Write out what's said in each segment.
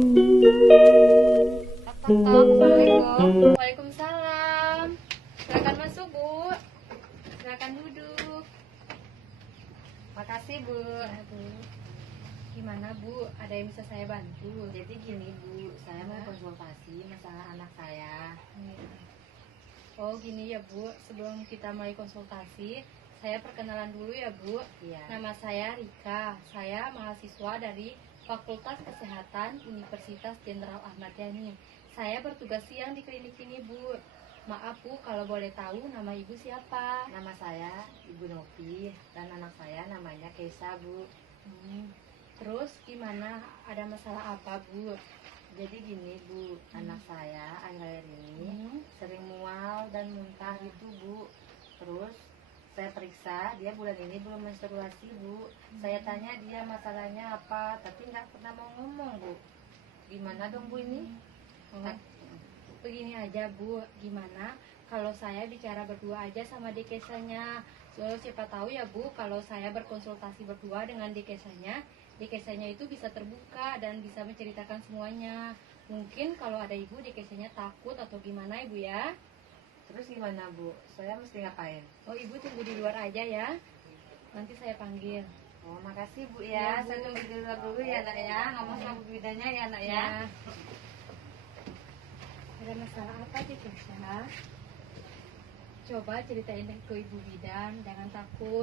Assalamualaikum. Waalaikumsalam. Silakan masuk, Bu. Silakan duduk. Makasih Bu. Ya, Bu. Gimana, Bu? Ada yang bisa saya bantu? Jadi gini Bu, saya mau konsultasi masalah anak saya. Oh, gini ya, Bu. Sebelum kita mulai konsultasi, saya perkenalan dulu ya, Bu. Iya. Nama saya Rika. Saya mahasiswa dari Fakultas Kesehatan Universitas Jenderal Ahmad Yani. Saya bertugas siang di klinik ini, Bu. Maaf, Bu, kalau boleh tahu nama Ibu siapa? Nama saya Ibu Novi dan anak saya namanya Keisa Bu. Terus gimana? Ada masalah apa, Bu? Jadi gini Bu, anak saya akhir-akhir ini sering mual dan muntah gitu Bu. Terus saya periksa, dia bulan ini belum menstruasi Bu. Saya tanya dia masalahnya apa, tapi nggak pernah mau ngomong Bu. Gimana dong Bu ini? Begini aja, Bu, gimana kalau saya bicara berdua aja sama Dekesanya? So, siapa tahu ya, Bu, kalau saya berkonsultasi berdua dengan Dekesanya itu bisa terbuka dan bisa menceritakan semuanya. Mungkin kalau ada Ibu, Dekesanya takut atau gimana, Ibu ya? Terus gimana Bu? Saya mesti ngapain? Oh, Ibu tunggu di luar aja ya. Nanti saya panggil. Oh makasih Bu Ya, ya, Bu. saya tunggu di luar dulu ya nak ya. Ngomong sama Bu Bidanya ya nak ya. Ada masalah apa, Dekesya? Coba ceritain ke Ibu Bidan, jangan takut.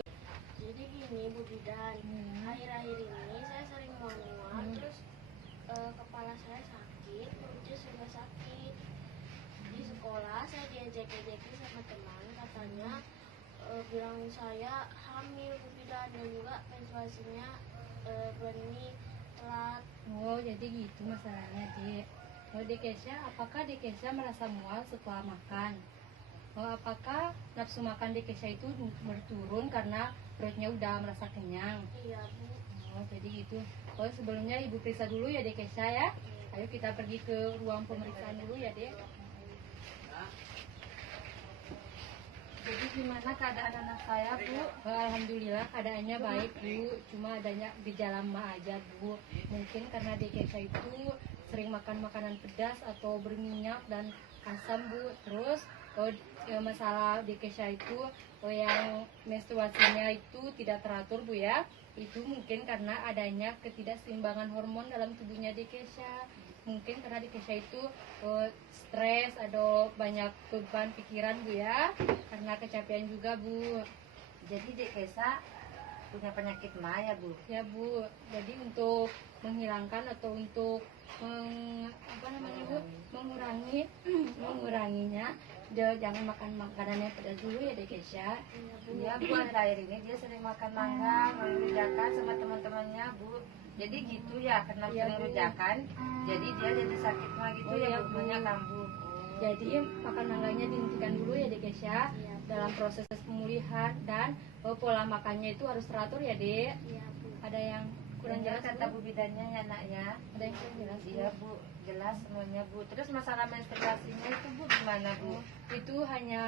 Jadi gini Bu Bidan, akhir-akhir ini saya sering mual-mual, terus kepala saya sakit, perutnya juga sakit. Di sekolah saya diejek-ejeki sama teman, katanya bilang saya hamil Bu Bidan, dan juga menstruasinya bulan ini telat. Oh, jadi gitu masalahnya, Dek. Oh, Dekesya, apakah Dekesya merasa mual setelah makan? Oh, apakah nafsu makan Dekesya itu berturun karena perutnya udah merasa kenyang? Iya Bu. Oh, jadi gitu. Oh, sebelumnya Ibu periksa dulu ya, Dekesya ya. Ayo kita pergi ke ruang pemeriksaan dulu ya, Dek. Jadi gimana keadaan anak saya Bu? Oh, alhamdulillah keadaannya baik, Bu. Cuma adanya gejala mah aja, Bu. Mungkin karena Dekesya itu sering makan makanan pedas atau berminyak dan asam, Bu. Terus masalah Dekesya itu yang menstruasinya itu tidak teratur, Bu ya. Itu mungkin karena adanya ketidakseimbangan hormon dalam tubuhnya Dekesya. Mungkin karena Dekesya itu stres, ada banyak beban pikiran, Bu ya. Karena kecapean juga, Bu. Jadi Dek Keisa punya penyakit mah ya Bu? Ya, Bu. Jadi untuk menghilangkan atau untuk menguranginya, jangan makan makanan yang pedas dulu ya, Dekesya. Iya Bu, akhir-akhir ini dia sering makan mangga, main rujakan sama teman-temannya Bu. Jadi gitu ya, karena Iya, sering Bu. rujakan, jadi dia jadi sakit mah gitu Oh, ya iya, Bu, Bu. banyak kambuh. Jadi makan mangganya dihentikan dulu ya, Dekesya. Iya. Dalam proses pemulihan dan pola makannya itu harus teratur ya, Dek. Iya Bu. Ada yang kurang jelas, kata Bu? Bu Bidannya ya nak ya. Ada yang kurang jelas, Bu? Iya Bu, jelas semuanya Bu. Terus masalah menstruasinya itu Bu gimana Bu? Itu hanya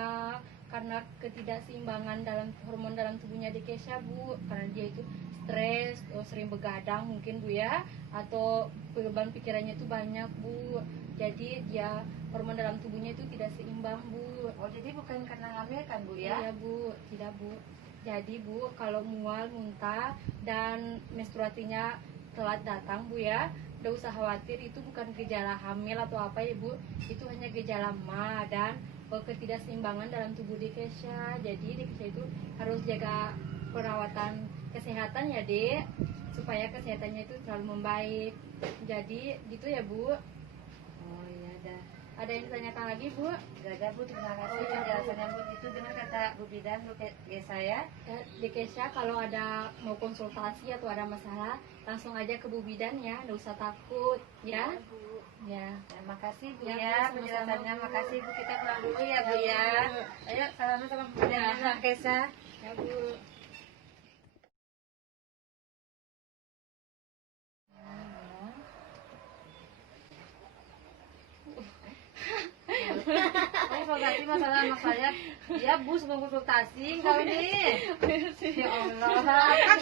karena ketidakseimbangan dalam hormon dalam tubuhnya Dekesya, Bu. Karena dia itu stres, sering begadang mungkin, Bu ya, atau beban pikirannya itu banyak, Bu. Jadi dia hormon dalam tubuhnya itu tidak seimbang, Bu. Oh jadi bukan karena hamil kan Bu ya? Iya, Bu, tidak, Bu. Jadi, Bu, kalau mual, muntah dan menstruasinya telat datang, Bu ya, tidak usah khawatir, itu bukan gejala hamil atau apa ya, Bu. Itu hanya gejala ma dan ketidakseimbangan dalam tubuh Dekesya. Jadi Dekesya itu harus jaga perawatan kesehatan ya, Dek, supaya kesehatannya itu selalu membaik. Jadi gitu ya, Bu. Oh iya dah. Ada yang ditanyakan lagi, Bu? Gak ada Bu, terima kasih Oh, iya, Bu. penjelasannya Bu. Itu dengan kata Bu Bidan, Bu Keisa ya. Dekesya, kalau ada mau konsultasi atau ada masalah, langsung aja ke Bu Bidan ya, nggak usah takut ya. Iya Bu. Ya. Ya, makasih Bu Ya, Bu, ya sama-sama, penjelasannya. Bu. Makasih Bu, kita pulang dulu ya Bu Ya, ya. Bu. Ayo salaman sama Bu Bidan Ya. sama Keisa. Ya, Bu. Konsultasi masalah anak saya. Ya Bu, sebelum konsultasi kau nih. Ya Allah. Kan